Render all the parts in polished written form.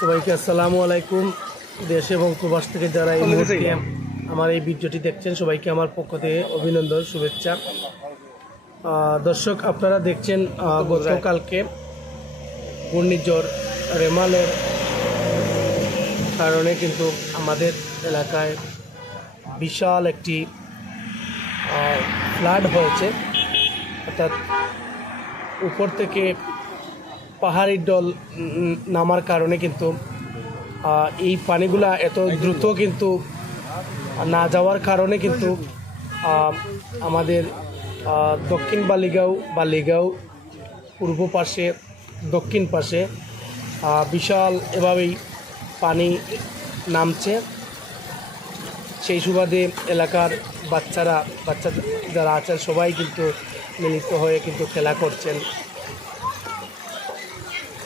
সবাইকে আসসালামু আলাইকুম। দেশ এবং প্রবাস থেকে যারা এই মুহূর্তে আমার এই ভিডিওটি দেখছেন সবাইকে আমার পক্ষ থেকে অভিনন্দন, শুভেচ্ছা। দর্শক, আপনারা দেখছেন গতকালকে ঘূর্ণিঝড় রেমালের কারণে কিন্তু আমাদের এলাকায় বিশাল একটি ফ্লাড হয়েছে। অর্থাৎ উপর থেকে পাহাড়ি ডল নামার কারণে কিন্তু এই পানিগুলা এত দ্রুত কিন্তু না যাওয়ার কারণে কিন্তু আমাদের দক্ষিণ বালিগাঁও পূর্ব পাশে দক্ষিণ পাশে বিশাল এভাবেই পানি নামছে। সেই সুবাদে এলাকার বাচ্চা যারা আছেন সবাই কিন্তু মিলিত হয়ে কিন্তু খেলা করছেন।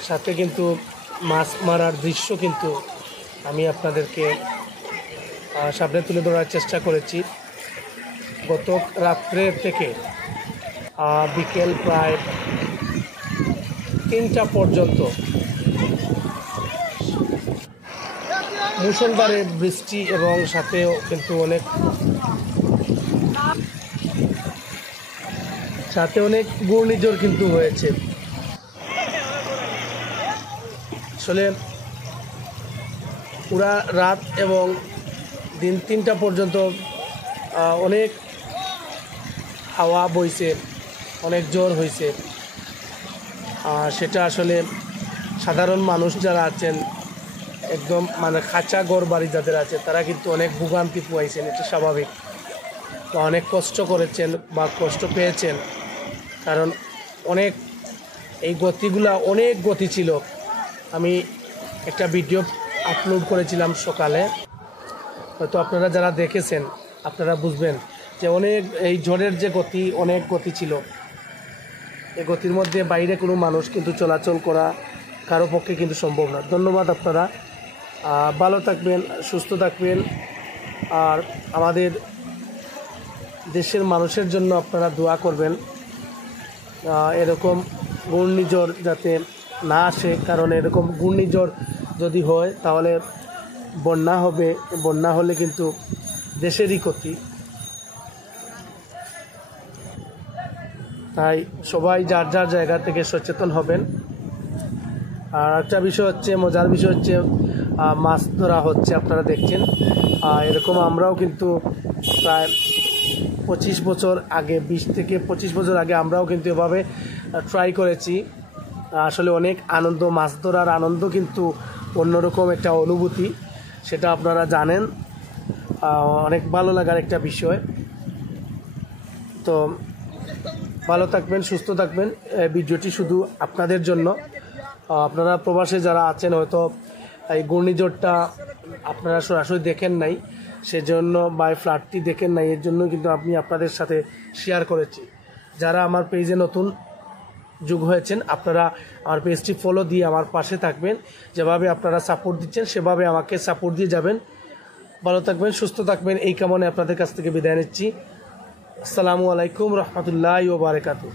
সাথে কিন্তু মাছ মারার দৃশ্য কিন্তু আমি আপনাদেরকে সামনে তুলে ধরার চেষ্টা করেছি। গত রাত্রে থেকে বিকেল প্রায় 3টা পর্যন্ত মুষলধারে বৃষ্টি এবং সাথেও কিন্তু অনেক ঘূর্ণিঝড় কিন্তু হয়েছে। আসলে পুরা রাত এবং দিন 3টা পর্যন্ত অনেক হাওয়া বইছে, অনেক জোর হয়েছে। সেটা আসলে সাধারণ মানুষ যারা আছেন, একদম মানে খাঁচা ঘর বাড়ি যাদের আছে, তারা কিন্তু অনেক ভোগান্তি পোয়াইছেন। এটা স্বাভাবিক, বা অনেক কষ্ট করেছেন বা কষ্ট পেয়েছেন। কারণ এই গতিগুলা অনেক গতি ছিল। আমি একটা ভিডিও আপলোড করেছিলাম সকালে, হয়তো আপনারা যারা দেখেছেন আপনারা বুঝবেন যে এই ঝড়ের যে গতি, অনেক গতি ছিল। এই গতির মধ্যে বাইরে কোনো মানুষ কিন্তু চলাচল করা কারো পক্ষে কিন্তু সম্ভব না। ধন্যবাদ। আপনারা ভালো থাকবেন, সুস্থ থাকবেন, আর আমাদের দেশের মানুষের জন্য আপনারা দোয়া করবেন। এরকম ঘূর্ণিঝড় যাতে না আসে, কারণ এরকম ঘূর্ণিঝড় যদি হয় তাহলে বন্যা হবে। বন্যা হলে কিন্তু দেশেরই ক্ষতি। তাই সবাই যার যার জায়গা থেকে সচেতন হবেন। আর একটা বিষয় হচ্ছে, মজার বিষয় হচ্ছে, মাছ ধরা হচ্ছে, আপনারা দেখছেন। এরকম আমরাও কিন্তু প্রায় 25 বছর আগে, 20 থেকে 25 বছর আগে আমরাও কিন্তু এভাবে ট্রাই করেছি। আসলে অনেক আনন্দ, মাছ ধরার আনন্দ কিন্তু অন্যরকম একটা অনুভূতি, সেটা আপনারা জানেন। অনেক ভালো লাগার একটা বিষয়। তো ভালো থাকবেন, সুস্থ থাকবেন। ভিডিওটি শুধু আপনাদের জন্য। আপনারা প্রবাসে যারা আছেন, হয়তো এই ঘূর্ণিঝড়টা আপনারা সরাসরি দেখেন নাই, সেজন্য বা ফ্ল্যাটটি দেখেন নাই, এর জন্য কিন্তু আমি আপনাদের সাথে শেয়ার করেছি। যারা আমার পেজে নতুন যোগ হয়েছেন, আপনারা আমার পেজটি ফলো দিয়ে আমার পাশে থাকবেন। যেভাবে আপনারা সাপোর্ট দিচ্ছেন সেভাবে আমাকে সাপোর্ট দিয়ে যাবেন। ভালো থাকবেন, সুস্থ থাকবেন, এই কামনে আপনাদের কাছ থেকে বিদায় নিচ্ছি। আসসালামু আলাইকুম রহমতুল্লাহি ওয়া বারাকাতুহু।